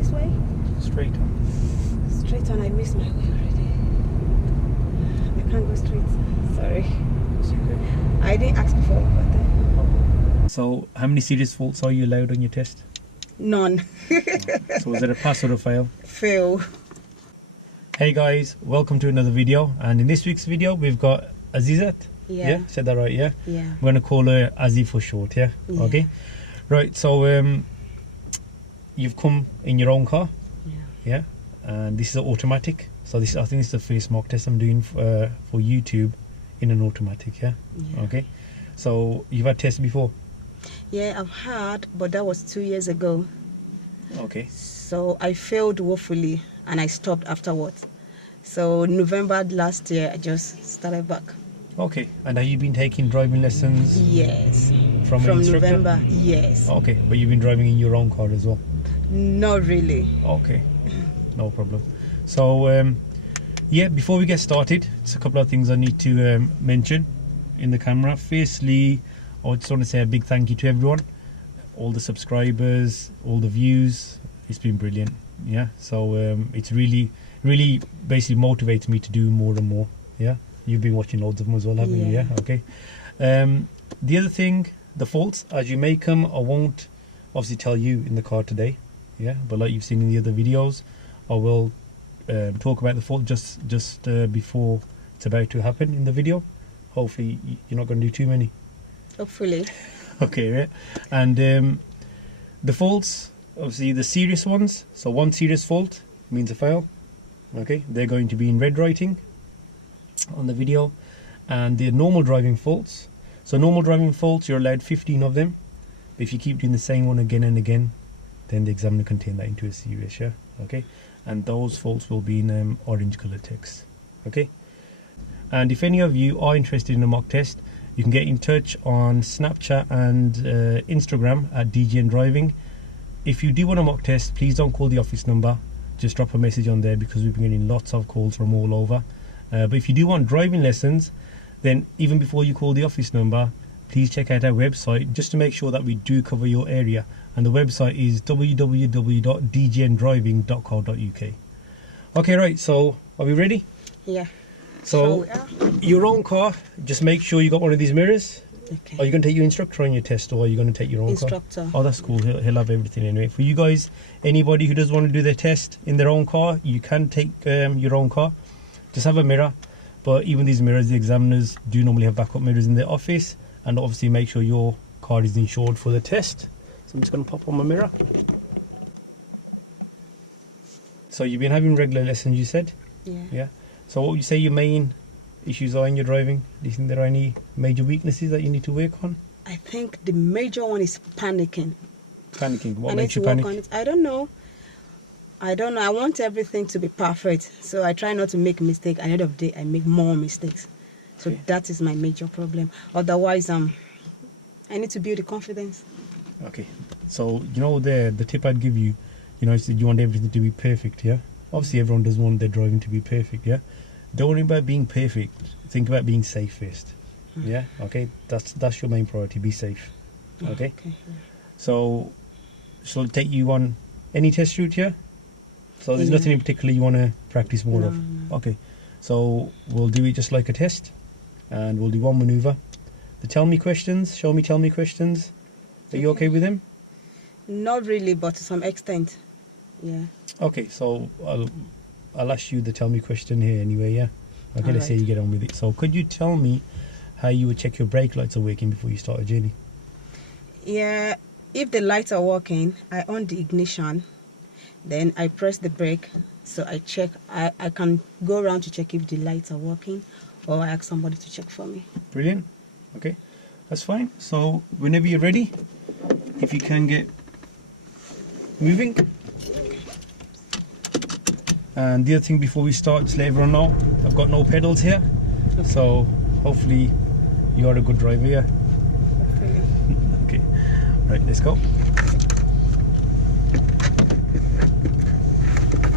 this way? Straight on. Straight on, I missed my way already. I can't go straight. Sorry. It's okay. I didn't ask before, but So, how many serious faults are you allowed on your test? none. So, was it a pass or a fail? Fail. Hey guys, welcome to another video. And in this week's video, we've got Azeezat. Yeah. Said that right, yeah? Yeah. I'm going to call her Azzy for short, yeah? Yeah. Okay. Right, so you've come in your own car, Yeah. and this is an automatic. So this, I think, it's the first mock test I'm doing for YouTube in an automatic, yeah? Yeah. Okay. So you've had tests before? Yeah, I've had, but that was 2 years ago. Okay. So I failed woefully and I stopped afterwards. So November last year, I just started back. Okay. And have you been taking driving lessons? Yes. From an instructor? November, yes. Okay, but you've been driving in your own car as well? Not really. Okay, no problem. So, yeah, before we get started, it's a couple of things I need to mention in the camera. Firstly, I just want to say a big thank you to everyone, all the subscribers, all the views. It's been brilliant, yeah. So it's really basically motivates me to do more and more, yeah. You've been watching loads of them as well, haven't you? Yeah, okay. The other thing, the faults, as you make them, I won't obviously tell you in the car today, yeah, but like you've seen in the other videos, I will talk about the fault just before it's about to happen in the video. Hopefully you're not going to do too many. Hopefully. Okay, right. And the faults, obviously the serious ones, so one serious fault means a fail, okay, they're going to be in red writing on the video. And the normal driving faults, so normal driving faults, you're allowed 15 of them. But if you keep doing the same one again and again, then the examiner can turn that into a serious, yeah, okay. And those faults will be in orange color text, okay. And if any of you are interested in a mock test, you can get in touch on Snapchat and Instagram at DGN Driving. If you do want a mock test, please don't call the office number, just drop a message on there, because we've been getting lots of calls from all over. But if you do want driving lessons, then even before you call the office number, please check out our website just to make sure that we do cover your area. And the website is www.dgndriving.co.uk. Okay, right, so are we ready? Yeah. So your own car, just make sure you got one of these mirrors. Okay. Are you going to take your instructor on your test, or are you going to take your own Instructor. car? Oh, that's cool. He'll have everything anyway. For you guys, anybody who does want to do their test in their own car, you can take your own car. Just have a mirror. But even these mirrors, the examiners do normally have backup mirrors in their office, and obviously make sure your car is insured for the test. So I'm just going to pop on my mirror. So you've been having regular lessons, you said? Yeah. Yeah. So what would you say your main issues are in your driving? Do you think there are any major weaknesses that you need to work on? I think the major one is panicking. Panicking? What I makes need you to panic? work on it. I don't know. I want everything to be perfect. So I try not to make mistakes. At the end of the day, I make more mistakes. So Okay. that is my major problem. Otherwise, I need to build the confidence. Okay. So, you know, the tip I'd give you, you know, is that you want everything to be perfect, yeah? Obviously, everyone does want their driving to be perfect, yeah? Don't worry about being perfect. Think about being safe first. Yeah? Okay? That's your main priority. Be safe. Okay? Okay. So, shall I take you on any test route here? So there's Yeah. nothing in particular you want to practice more of? No. Okay. So we'll do it just like a test, and we'll do one maneuver. The tell me questions, tell me questions. Are you okay with them? Not really, but to some extent. Yeah. Okay, so I'll ask you the tell me question here anyway, yeah? Okay, let's see how you get on with it. So could you tell me how you would check your brake lights are working before you start a journey? Yeah. If the lights are working, I on the ignition. Then I press the brake. So I check. I can go around to check if the lights are working, or I ask somebody to check for me. Brilliant. Okay, that's fine. So whenever you're ready, if you can get moving. And the other thing before we start, just let everyone know, I've got no pedals here. Okay. So hopefully you are a good driver, yeah? Hopefully. Okay, right, let's go.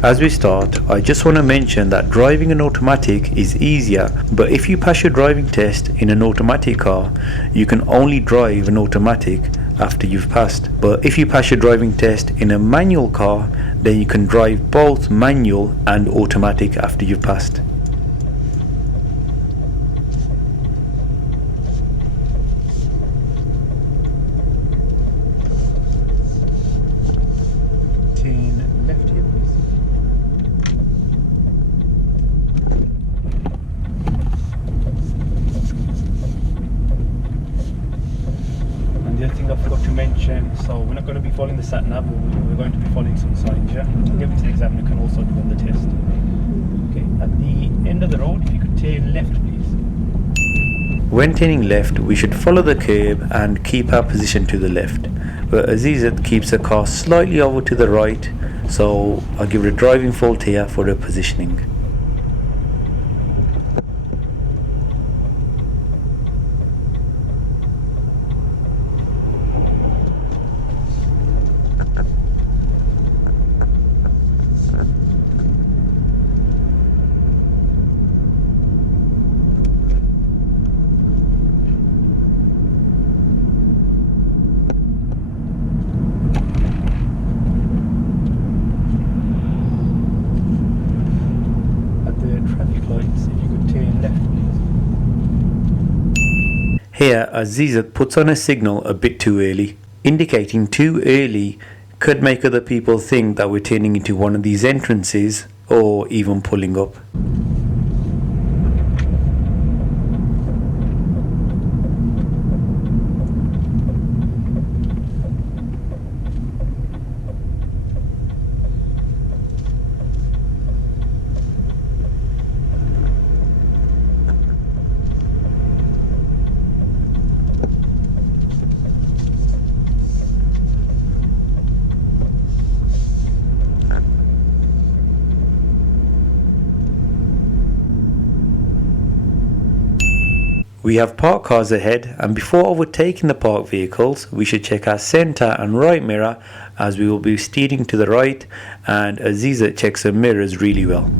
As we start, I just want to mention that driving an automatic is easier, but if you pass your driving test in an automatic car, you can only drive an automatic after you've passed. But if you pass your driving test in a manual car, then you can drive both manual and automatic after you've passed. Turn left here, please. And the other thing I forgot to mention, so we're not going to be following the sat nav, we're going to be following some signs, yeah? I'll give it to the examiner, can also do on the test. Okay, at the end of the road, if you could turn left, please. When turning left, we should follow the curb and keep our position to the left. But Azeezat keeps the car slightly over to the right, so I'll give it a driving fault here for the positioning. Here, Azeezat puts on a signal a bit too early. Indicating too early could make other people think that we're turning into one of these entrances or even pulling up. We have parked cars ahead, and before overtaking the parked vehicles, we should check our centre and right mirror, as we will be steering to the right, and Azeezat checks her mirrors really well.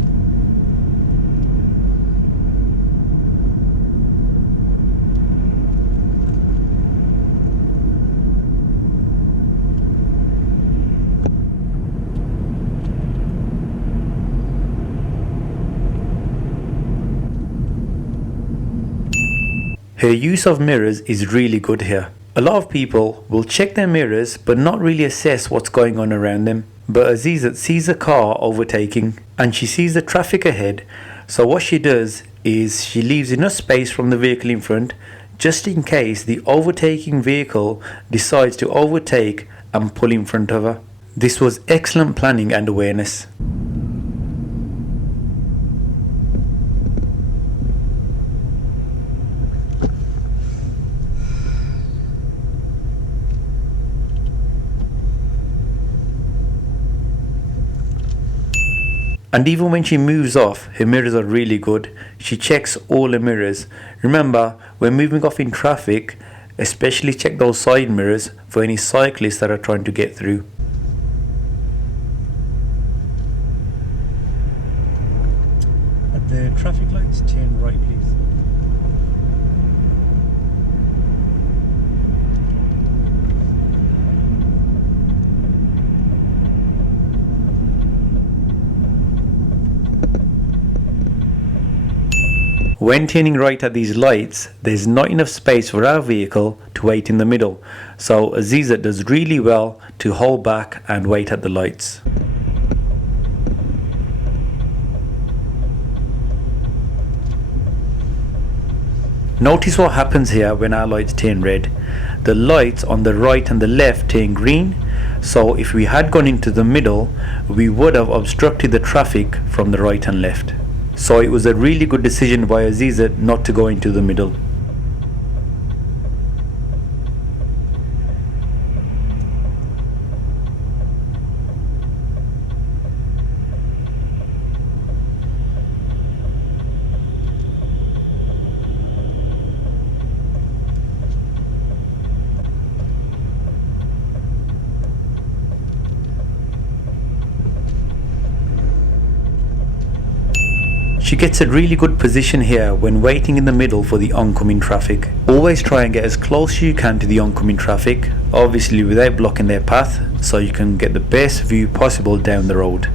Her use of mirrors is really good here. A lot of people will check their mirrors but not really assess what's going on around them. But Azeezat sees a car overtaking and she sees the traffic ahead, so what she does is she leaves enough space from the vehicle in front just in case the overtaking vehicle decides to overtake and pull in front of her. This was excellent planning and awareness. And even when she moves off, her mirrors are really good. She checks all the mirrors. Remember, when moving off in traffic, especially check those side mirrors for any cyclists that are trying to get through. At the traffic lights, turn right, please. When turning right at these lights, there's not enough space for our vehicle to wait in the middle, so Azeezat does really well to hold back and wait at the lights. Notice what happens here when our lights turn red. The lights on the right and the left turn green, so if we had gone into the middle, we would have obstructed the traffic from the right and left. So it was a really good decision by Azeezat not to go into the middle. She gets a really good position here when waiting in the middle for the oncoming traffic. Always try and get as close as you can to the oncoming traffic, obviously without blocking their path, so you can get the best view possible down the road.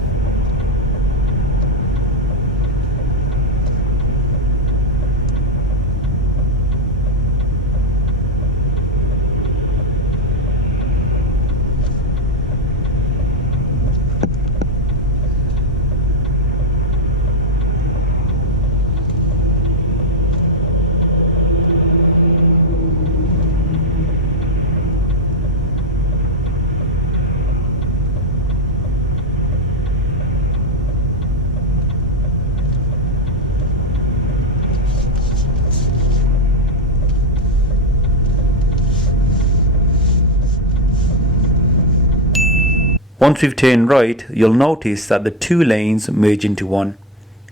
Once we've turned right, you'll notice that the two lanes merge into one.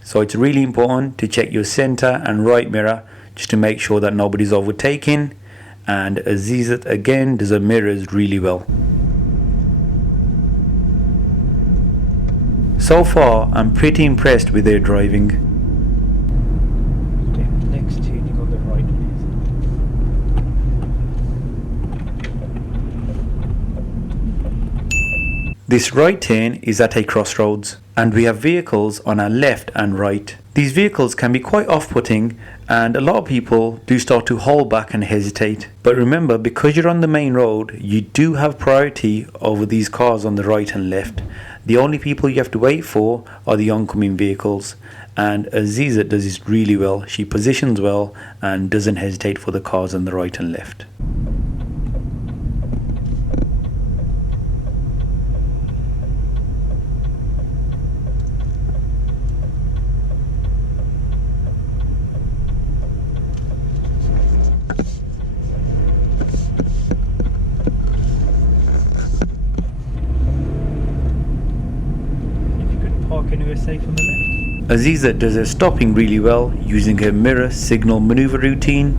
So it's really important to check your center and right mirror just to make sure that nobody's overtaking, and Azeezat again does her mirrors really well. So far I'm pretty impressed with their driving. Next turning on the right, please. This right turn is at a crossroads, and we have vehicles on our left and right. These vehicles can be quite off-putting, and a lot of people do start to hold back and hesitate. But remember, because you're on the main road, you do have priority over these cars on the right and left. The only people you have to wait for are the oncoming vehicles, and Azeezat does this really well. She positions well and doesn't hesitate for the cars on the right and left. Anywhere safe on the left. Azeezat does her stopping really well using her mirror signal maneuver routine.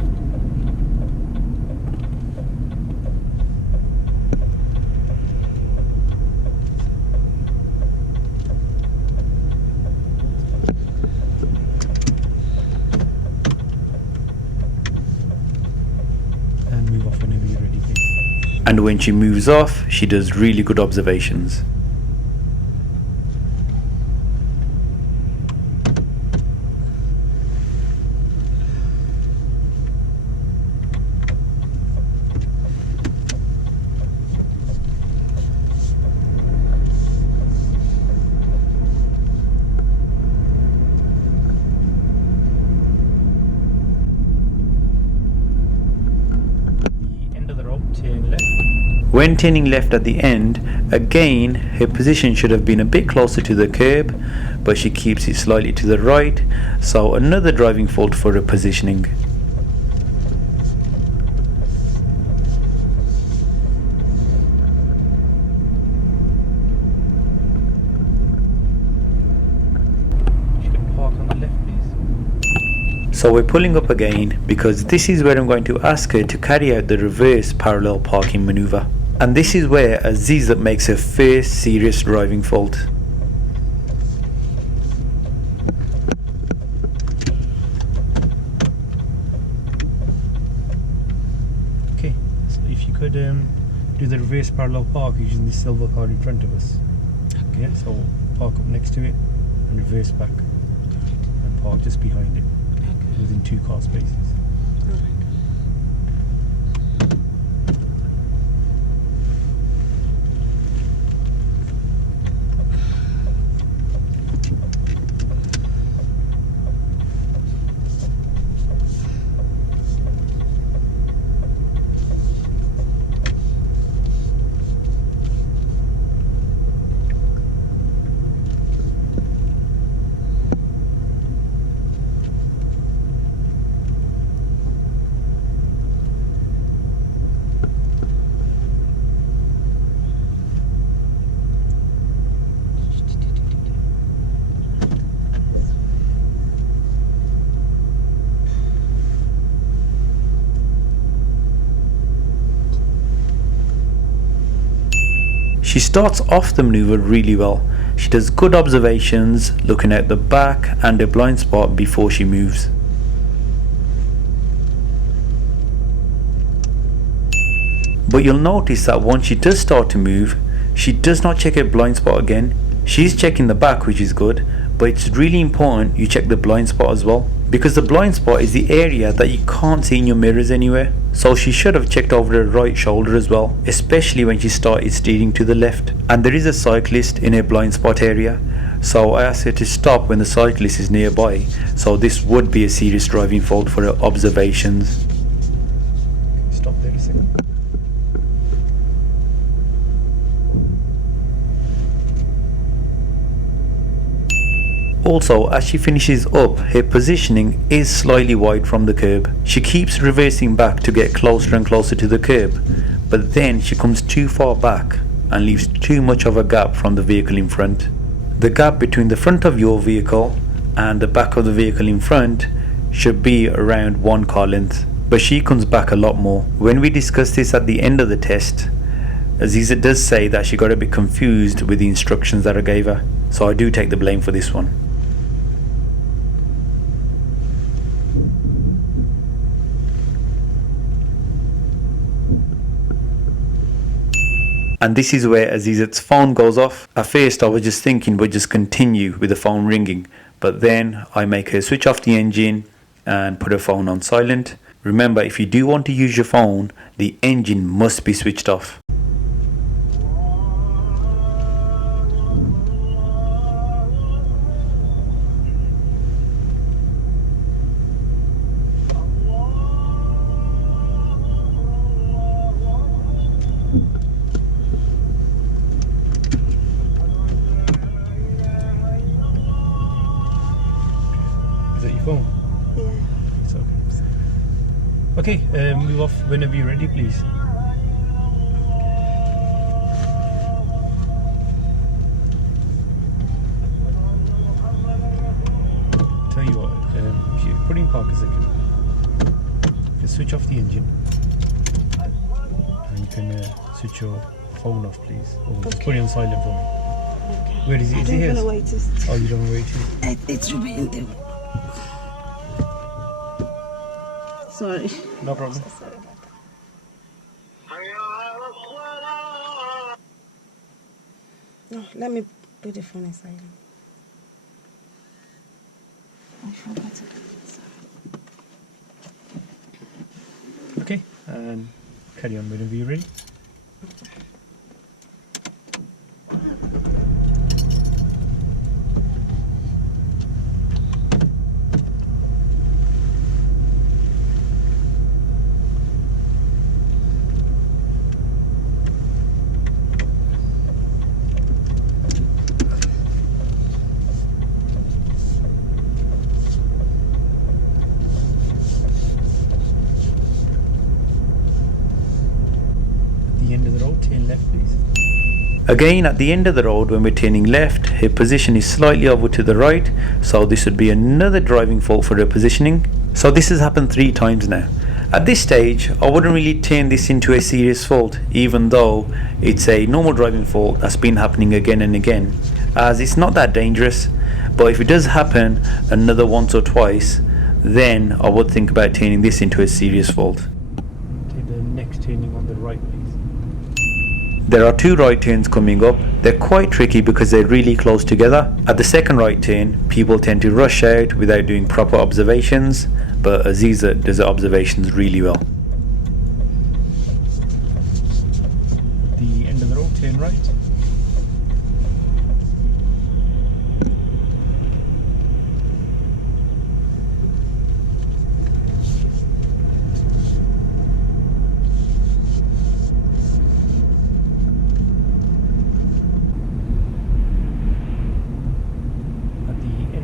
And move off whenever you're ready, please. And when she moves off, she does really good observations. When turning left at the end, again her position should have been a bit closer to the curb, but she keeps it slightly to the right, so another driving fault for her positioning. You can park on the left, please. So we're pulling up again because this is where I'm going to ask her to carry out the reverse parallel parking maneuver. And this is where Azeezat makes her first serious driving fault. Okay, so if you could do the reverse parallel park using the silver car in front of us. Okay. Yeah, so park up next to it and reverse back and park just behind it, within 2 car spaces. She starts off the maneuver really well, She does good observations, looking at the back and the blind spot before she moves. But you'll notice that once she does start to move, she does not check her blind spot again. She's checking the back, which is good, but it's really important you check the blind spot as well, because the blind spot is the area that you can't see in your mirrors anywhere. So she should have checked over her right shoulder as well, especially when she started steering to the left. And there is a cyclist in her blind spot area, so I asked her to stop when the cyclist is nearby, so this would be a serious driving fault for her observations. Stop there a second. Also, as she finishes up, her positioning is slightly wide from the curb. She keeps reversing back to get closer and closer to the curb, but then she comes too far back and leaves too much of a gap from the vehicle in front. The gap between the front of your vehicle and the back of the vehicle in front should be around 1 car length, but she comes back a lot more. When we discussed this at the end of the test, Azeezat does say that she got a bit confused with the instructions that I gave her, so I do take the blame for this one. And this is where Azeezat's phone goes off. At first I was just thinking we'd just continue with the phone ringing, but then I make her switch off the engine and put her phone on silent. Remember, if you do want to use your phone, the engine must be switched off. Is that your phone? Yeah. It's okay. Okay, move off whenever you're ready, please. Tell you what, if you put in park a second, just switch off the engine, and you can switch your phone off, please. Or just put it on silent for me. Okay. Where is it? Is it I here? don't know where it is. Oh, you don't know where it is? It should be in there. Sorry. No problem. Sorry about that. No, let me put the phone in silent. I forgot to do it. Sorry. Okay, and carry on whenever you're ready. The end of the road, turn left, please. Again, at the end of the road when we're turning left, her position is slightly over to the right, so this would be another driving fault for her positioning. So this has happened 3 times now. At this stage, I wouldn't really turn this into a serious fault, even though it's a normal driving fault that's been happening again and again, as it's not that dangerous. But if it does happen another once or twice, then I would think about turning this into a serious fault. Take the next turning on the right, please. There are 2 right turns coming up. They're quite tricky because they're really close together. At the second right turn, people tend to rush out without doing proper observations, but Azeezat does the observations really well. At the end of the road, turn right.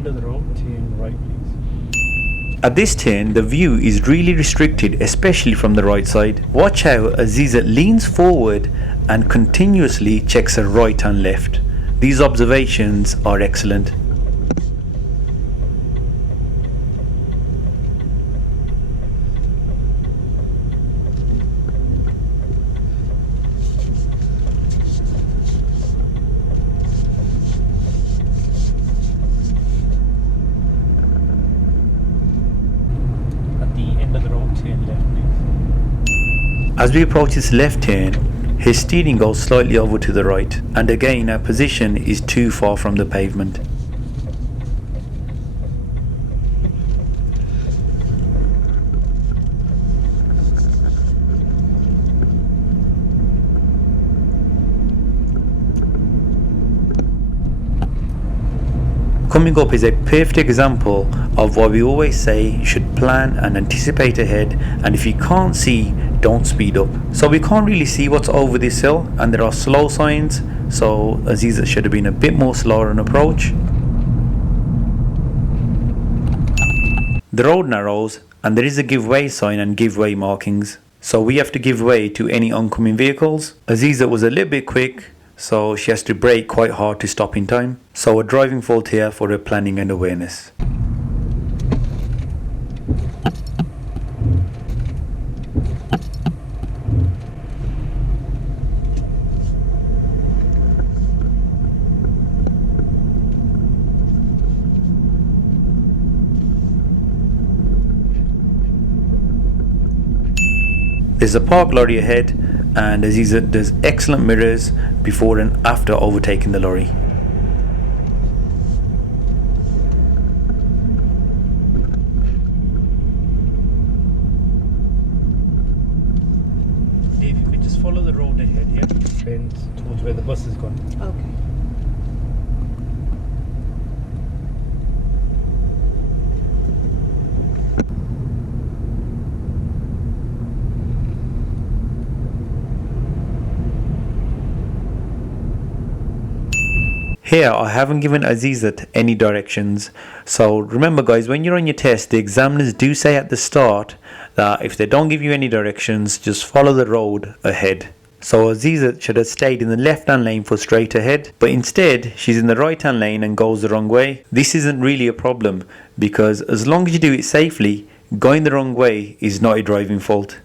Of the road, turn right, please. At this turn, the view is really restricted, especially from the right side. Watch how Azeezat leans forward and continuously checks her right and left. These observations are excellent. As we approach this left turn, his steering goes slightly over to the right, and again our position is too far from the pavement. Coming up is a perfect example of why we always say you should plan and anticipate ahead, and if you can't see, don't speed up. So we can't really see what's over this hill, and there are slow signs, so Azeezat should have been a bit more slower on approach. The road narrows and there is a give way sign and give way markings, so we have to give way to any oncoming vehicles. Azeezat was a little bit quick, so she has to brake quite hard to stop in time. So a driving fault here for her planning and awareness. There's a parked lorry ahead, and Azeezat does excellent mirrors before and after overtaking the lorry. If you could just follow the road ahead here, bend towards where the bus is gone. Okay. Here I haven't given Azeezat any directions, so remember guys, when you're on your test, the examiners do say at the start that if they don't give you any directions, just follow the road ahead. So Azeezat should have stayed in the left hand lane for straight ahead, but instead she's in the right hand lane and goes the wrong way. This isn't really a problem, because as long as you do it safely, going the wrong way is not a driving fault.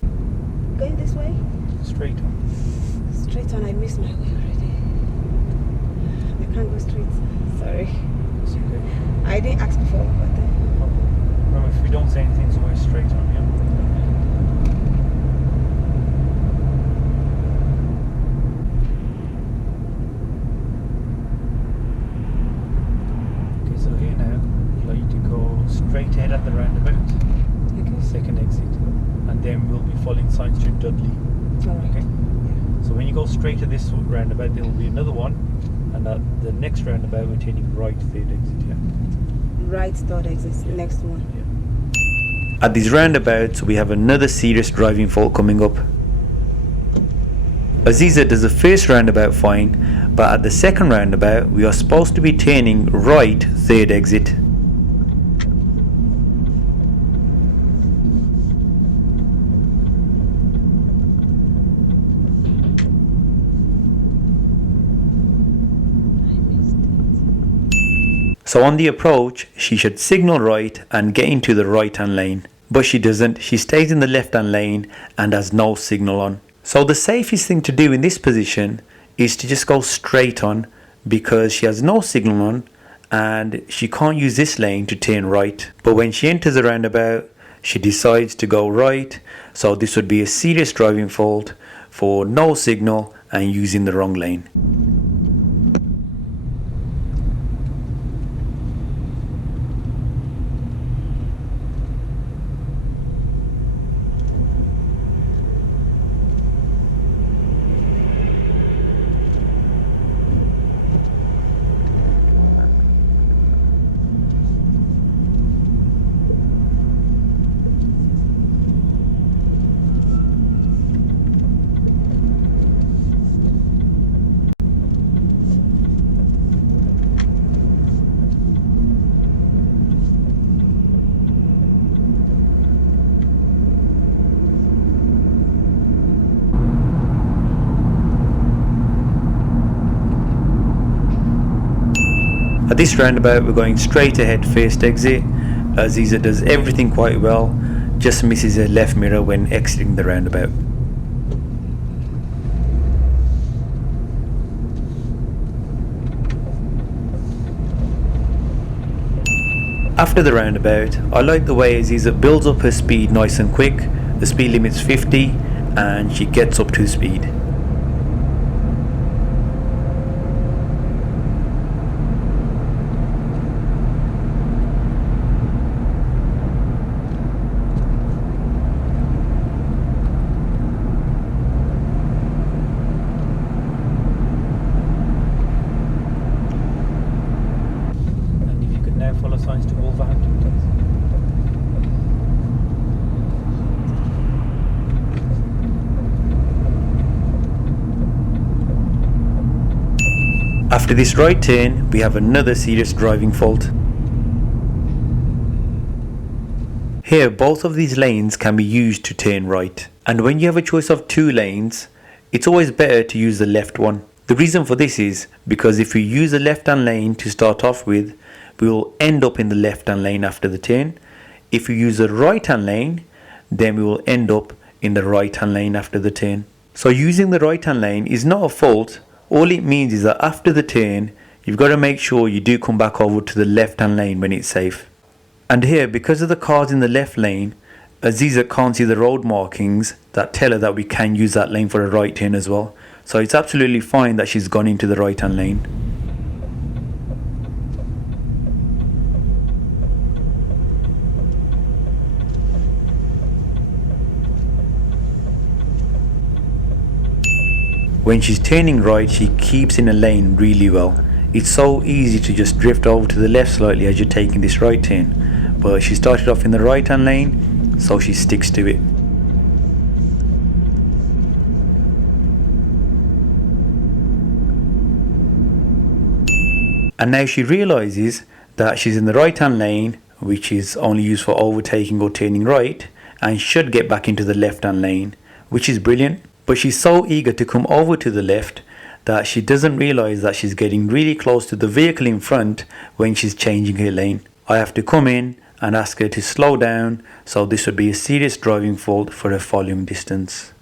Going this way? Straight on. Straight on, I missed my way already. I can't go straight. Sorry. It's okay. I didn't ask before, but Remember, if we don't say anything, it's always straight on, yeah? Okay, so here now, I'd like you to go straight ahead at the roundabout, okay. second exit, and then we'll be following signs to Dudley. Alright. Okay? So when you go straight to this roundabout, there will be another one, and at the next roundabout, we're turning right, third exit, yeah? Right, third exit, Yeah. next one. Yeah. At these roundabouts, we have another serious driving fault coming up. Azeezat does the first roundabout fine, but at the second roundabout, we are supposed to be turning right, third exit. So on the approach, she should signal right and get into the right hand lane. But she doesn't, she stays in the left hand lane and has no signal on. So the safest thing to do in this position is to just go straight on, because she has no signal on and she can't use this lane to turn right. But when she enters a roundabout, she decides to go right. So this would be a serious driving fault for no signal and using the wrong lane. At this roundabout, we're going straight ahead, first exit. Azeezat does everything quite well, just misses her left mirror when exiting the roundabout. After the roundabout, I like the way Azeezat builds up her speed nice and quick. The speed limit's 50, and she gets up to speed. And if you could now follow signs to Wolverhampton, please. After this right turn, we have another serious driving fault. Here, both of these lanes can be used to turn right. And when you have a choice of two lanes, it's always better to use the left one. The reason for this is because if we use the left-hand lane to start off with, we will end up in the left-hand lane after the turn. If we use the right-hand lane, then we will end up in the right-hand lane after the turn. So using the right-hand lane is not a fault. All it means is that after the turn, you've got to make sure you do come back over to the left-hand lane when it's safe. And here, because of the cars in the left lane, Azeezat can't see the road markings that tell her that we can use that lane for a right turn as well. So it's absolutely fine that she's gone into the right-hand lane. When she's turning right, she keeps in a lane really well. It's so easy to just drift over to the left slightly as you're taking this right turn. But she started off in the right-hand lane, so she sticks to it. And now she realizes that she's in the right-hand lane, which is only used for overtaking or turning right, and should get back into the left-hand lane, which is brilliant. But she's so eager to come over to the left that she doesn't realize that she's getting really close to the vehicle in front when she's changing her lane. I have to come in and ask her to slow down, so this would be a serious driving fault for her following distance.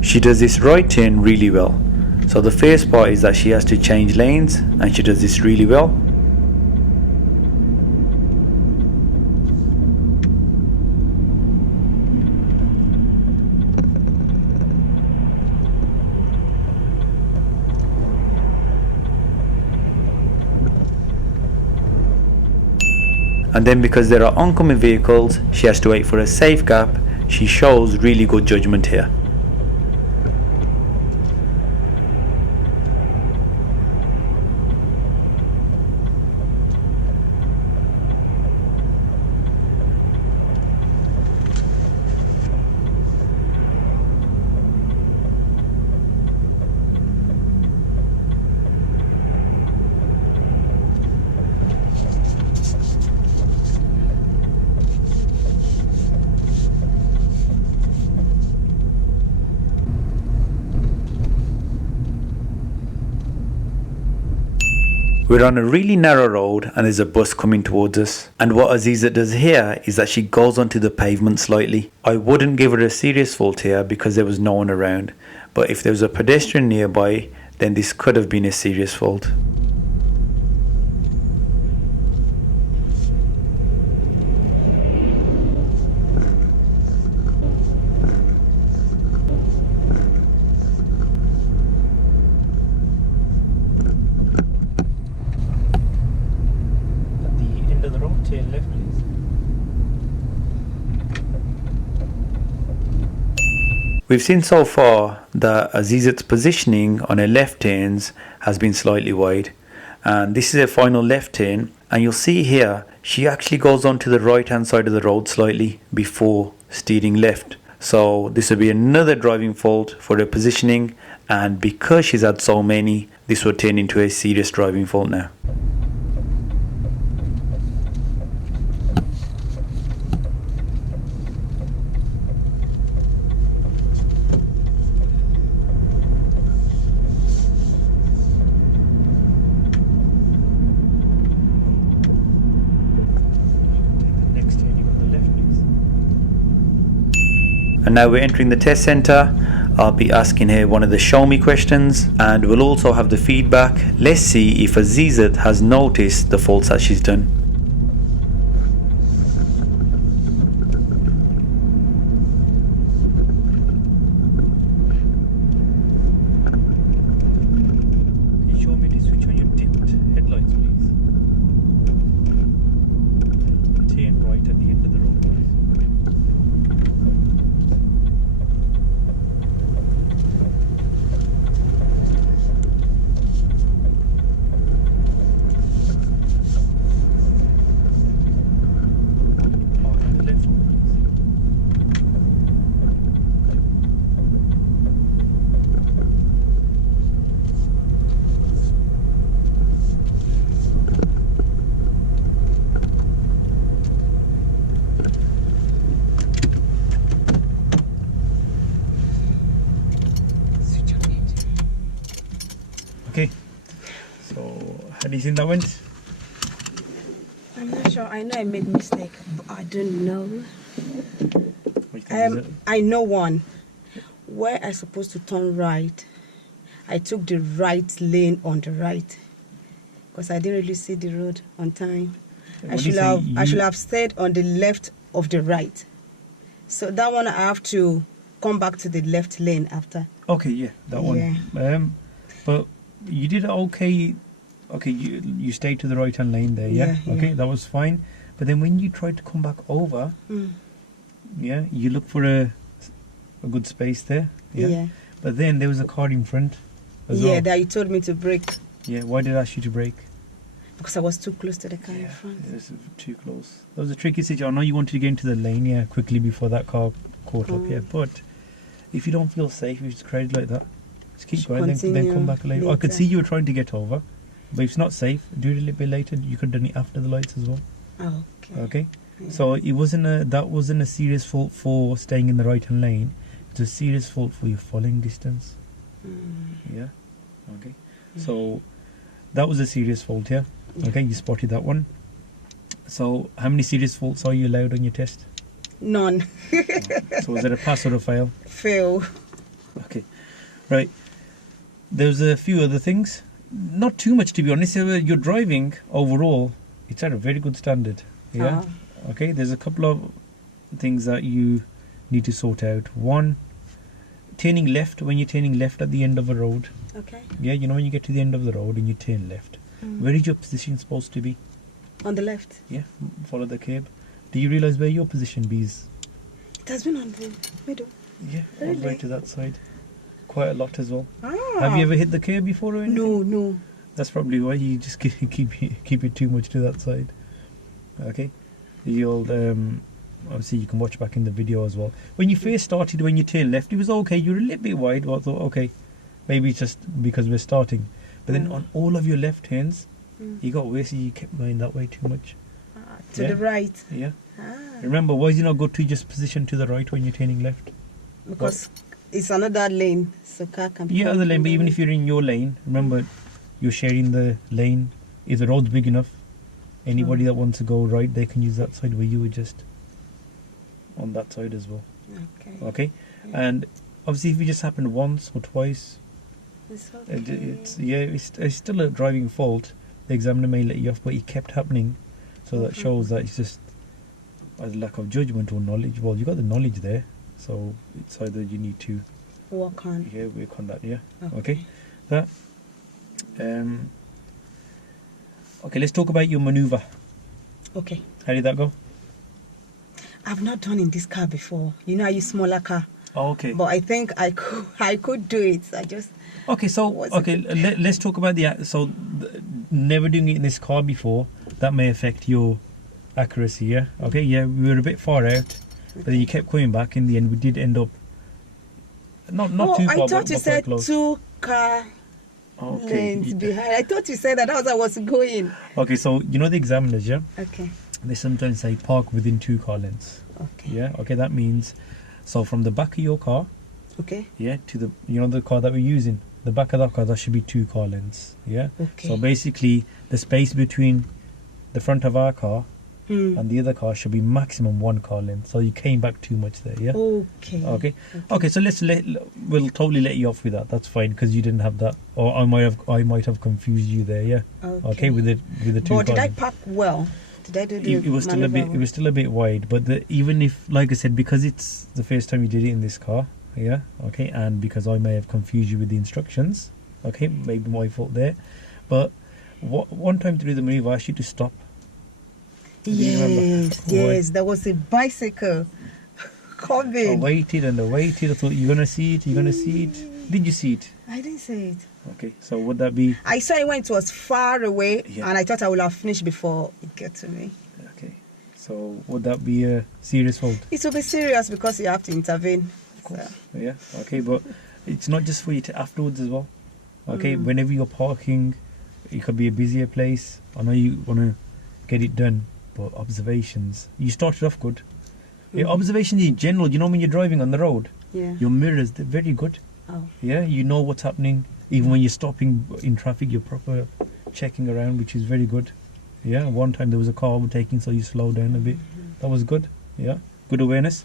She does this right turn really well. So the first part is that she has to change lanes, and she does this really well. And then because there are oncoming vehicles, she has to wait for a safe gap. She shows really good judgment here. We're on a really narrow road and there's a bus coming towards us. And what Azeezat does here is that she goes onto the pavement slightly. I wouldn't give her a serious fault here because there was no one around. But if there was a pedestrian nearby, then this could have been a serious fault. Turn left, please. We've seen so far that Azeezat's positioning on her left turns has been slightly wide, and this is her final left turn, and you'll see here she actually goes onto the right hand side of the road slightly before steering left. So this will be another driving fault for her positioning, and because she's had so many, this will turn into a serious driving fault now. And now we're entering the test center. I'll be asking her one of the show me questions, and we'll also have the feedback. Let's see if Azeezat has noticed the faults that she's done. Can you show me to switch on your dipped headlights, please? Turn right at the end of the road, please. Park on the left one, please. Switch on it. Okay. So, how do you think that went? I'm not sure. I know I made mistake, but I don't know. What do you think, is it? I know one. Where I supposed to turn right, I took the right lane on the right because I didn't really see the road on time. I When you should say you- have stayed on the left of the right. So that one I have to come back to the left lane after. Okay, yeah, that one. But you did okay. Okay, you stayed to the right hand lane there, yeah? Yeah, Okay, yeah. that was fine. But then when you tried to come back over, Mm. yeah, you look for a good space there. Yeah. Yeah. But then there was a car in front as Yeah, well. that you told me to brake Yeah, why did I ask you to brake? because I was too close to the car in front. it was too close. That was a tricky situation. I know you wanted to get into the lane, yeah, quickly before that car caught up, yeah. But if you don't feel safe, you just crash like that. Just keep Just going, then continue come back later. I could later. see you were trying to get over, but if it's not safe, do it a little bit later. You could have done it after the lights as well. Okay. Okay, Yeah. so that wasn't a serious fault for staying in the right hand lane. It's a serious fault for your following distance. Yeah. Okay. So that was a serious fault, yeah. Yeah. Okay, you spotted that one. So how many serious faults are you allowed on your test? None. So was it a pass or a fail? Fail. Okay, right. There's a few other things. Not too much, to be honest. Your driving overall, it's at a very good standard. Yeah. Okay. There's a couple of things that you need to sort out. One, turning left when you're turning left at the end of a road. Okay. Yeah, you know when you get to the end of the road and you turn left, where is your position supposed to be? On the left. Yeah, follow the curb. Do you realise where your position be is? It has been on the middle. Yeah, all the way Really? to that side. Quite a lot as well. Ah. Have you ever hit the curb before or anything? No, no. That's probably why you just keep it too much to that side. Okay, the old obviously you can watch back in the video as well. When you first started, when you turned left, it was okay. You were a little bit wide. But I thought, okay, maybe it's just because we're starting. But then on all of your left turns, you got worse. You kept going that way too much. To Yeah. the right. Yeah. Ah. Remember, why is it not good to just position to the right when you're turning left? Because it's another lane, so car can. Yeah, come other lane. from But the even lane. if you're in your lane, remember, you're sharing the lane. If the road's big enough, anybody that wants to go right, they can use that side where you were just on that side as well. Okay. Okay, Yeah. and obviously if it just happened once or twice, It's it's okay. it's still a driving fault. The examiner may let you off, but it kept happening, so that Okay. shows that it's just a lack of judgment or knowledge. Well, you got the knowledge there, so it's either you need to Walk on. work on that. Yeah. Okay. That. Okay, let's talk about your maneuver. Okay. How did that go? I've not done in this car before. You know, I use smaller car, Oh, okay. but I think I could do it. I just Okay, so What's let's talk about never doing it in this car before. That may affect your accuracy. Yeah. Okay. Yeah, we were a bit far out, but then you kept coming back. In the end, we did end up not too far, I thought but you quite said close. 2 car lanes behind. I thought you said that. That was I was going. Okay, so you know the examiners, yeah, Okay. they sometimes say park within 2 car lengths. Okay. Yeah. Okay, that means so from the back of your car, Okay. yeah, to the car that we're using, the back of that car, that should be 2 car lengths. Yeah. Okay. So basically, the space between the front of our car and the other car should be maximum 1 car length. So you came back too much there, yeah. Okay. Okay. So we'll totally let you off with that. That's fine because you didn't have that, or I might have confused you there, yeah. Okay, with the 2 But car did I length. park well? Did I do the It was still a maneuver bit. It was still a bit wide, but even if, like I said, because it's the first time you did it in this car, yeah, okay, and because I may have confused you with the instructions, okay, maybe my fault there. But one time through the maneuver, I asked you to stop. Do you remember? Yes, there was a bicycle coming. I waited and I waited. I thought you're gonna see it. You're gonna see it. Did you see it? I didn't say it. Okay, so would that be? I saw it when it was far away, Yeah. and I thought I would have finished before it got to me. Okay, so would that be a serious fault? It will be serious because you have to intervene. Of course. Yeah. Okay, but it's not just for you to afterwards as well. Okay, whenever you're parking, it could be a busier place. I know you want to get it done, but observations. You started off good. Yeah, observations in general. You know when you're driving on the road, Yeah. your mirrors, they're very good. Oh. Yeah, you know what's happening. Even when you're stopping in traffic, you're proper checking around, which is very good. Yeah, one time there was a car overtaking, so you slow down a bit. That was good. Yeah, good awareness.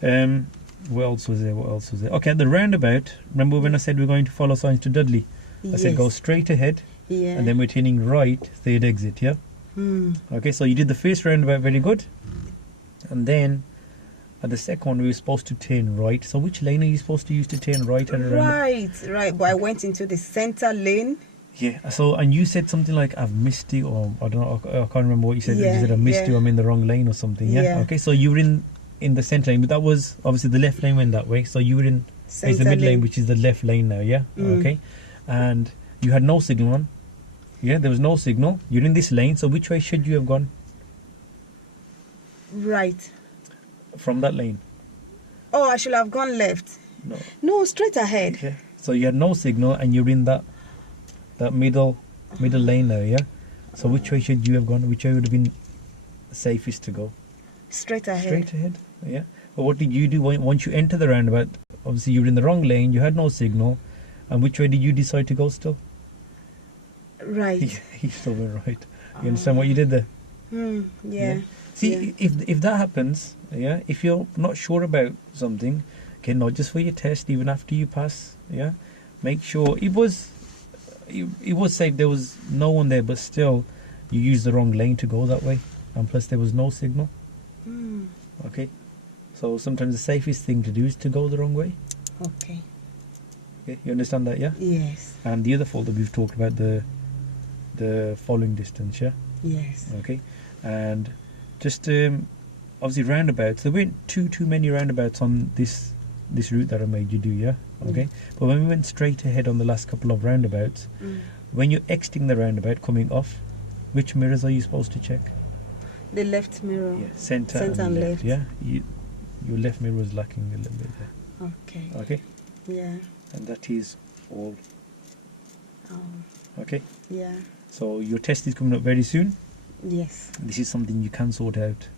What else was there? Okay, at the roundabout, remember when I said we're going to follow signs to Dudley? I said go straight ahead, Yeah. and then we're turning right, third exit, yeah? Okay, so you did the first roundabout very good. And then at the second one, we were supposed to turn right. So which lane are you supposed to use to turn right at a roundabout? Right. But I went into the center lane. Yeah, so, and you said something like, I've missed it, or I don't know, I can't remember what you said. Yeah, You said, I missed yeah. you, I'm in the wrong lane or something, yeah? Yeah. Okay, so you were in the center lane, but that was, obviously the left lane went that way, so you were in it's the Center mid lane, lane. which is the left lane now, yeah? Okay, and you had no signal on. Yeah, there was no signal. You're in this lane, so which way should you have gone Right. from that lane? Oh, I should have gone left. No. No, straight ahead. Yeah. So you had no signal, and you're in that middle lane now, yeah? So which way should you have gone? Which way would have been safest to go? Straight ahead. Straight ahead, yeah. But what did you do once you enter the roundabout? Obviously, you were in the wrong lane. You had no signal, and which way did you decide to go? Still, Right. you still went right. You understand what you did there? Yeah. See, if that happens, yeah, if you're not sure about something, okay, not just for your test, even after you pass, yeah, make sure it was safe. There was no one there, but still, you used the wrong lane to go that way, and plus there was no signal. Okay, so sometimes the safest thing to do is to go the wrong way. Okay. Okay, you understand that, yeah? Yes. And the other fault that we've talked about, the following distance, yeah. Yes. Okay, and just obviously roundabouts. There weren't too many roundabouts on this route that I made you do, yeah. Okay, but when we went straight ahead on the last couple of roundabouts, when you're exiting the roundabout coming off, which mirrors are you supposed to check? The left mirror. Yeah, center and left. left. Yeah, your left mirror was lacking a little bit there. Okay. Okay, Yeah. and that is all. Oh. Okay, Yeah. so your test is coming up very soon. Yes. This is something you can sort out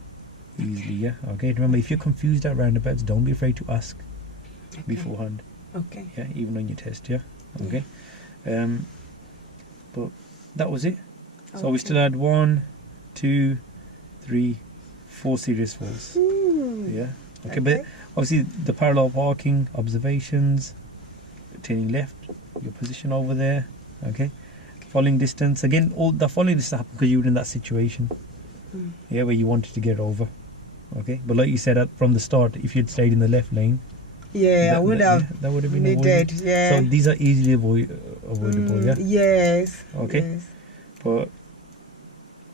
easily, yeah. Okay, remember, if you're confused at roundabouts, don't be afraid to ask beforehand. Okay. Yeah, even on your test, yeah. Okay. But that was it. So we still had 1, 2, 3, 4 serious falls. Yeah. Okay, but obviously the parallel parking, observations, turning left, your position over there. Okay. Following distance, again, all the following distance happened because you were in that situation. Yeah, where you wanted to get over. Okay, but like you said from the start, if you'd stayed in the left lane, I would have that would have been needed. avoided. Yeah. So these are easily avoidable. Yeah. Yes. Okay. Yes. But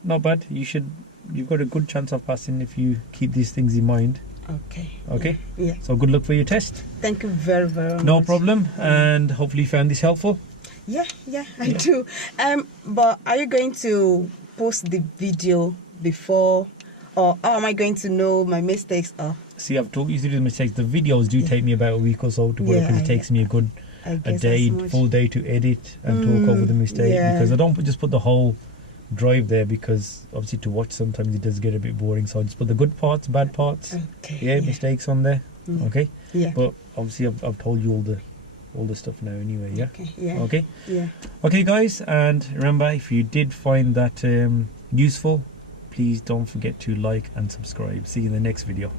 not bad. You've got a good chance of passing if you keep these things in mind. Okay. Okay. Yeah. So good luck for your test. Thank you very, very much. No problem. And hopefully you found this helpful. Yeah, I do. But are you going to post the video before, or how am I going to know my mistakes? See, I've talked you through the mistakes. The videos do take me about a week or so to put up because it takes me a day, full day to edit and talk over the mistake. Yeah. Because I don't just put the whole drive there, because obviously to watch sometimes it does get a bit boring. So I just put the good parts, bad parts, mistakes on there. Okay. Yeah. But obviously I've told you all the stuff now anyway. Yeah. Okay. Yeah. Okay. Yeah. Okay, guys, and remember, if you did find that useful, please don't forget to like and subscribe. See you in the next video.